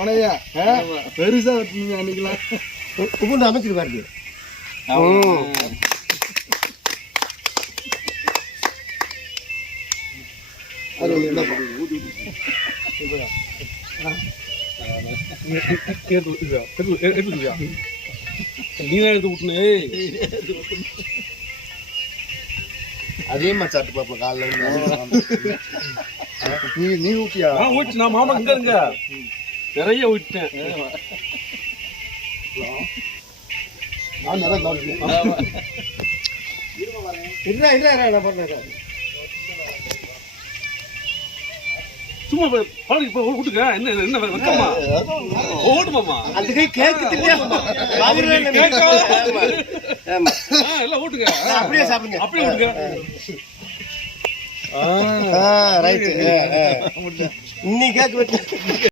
உனையா பெருசா வச்சுங்க அன்னைக்கெல்லாம் உப்பு அமைச்சிட்டு பாருங்க. எடுத்து விட்டுனே அதே மாதிரி சாப்பிட்டு பாப்பா காலைல நீ ஊட்டியா ஊற்றி நான் மாமா இங்க இருங்க நிறைய ஊற்றிட்டேன். நான் நல்லா சாப்பிட்டேன். சும்மா பழகி விட்டுக்க. என்ன என்ன வெக்கமா ஓட்டுமாமா அந்த கை கேக்கு எல்லாம் ஓட்டுங்க. அப்படியே சாப்பிடுங்க. அப்படியே விட்டுங்க. ரைட். இன்னைக்கு கேக்கு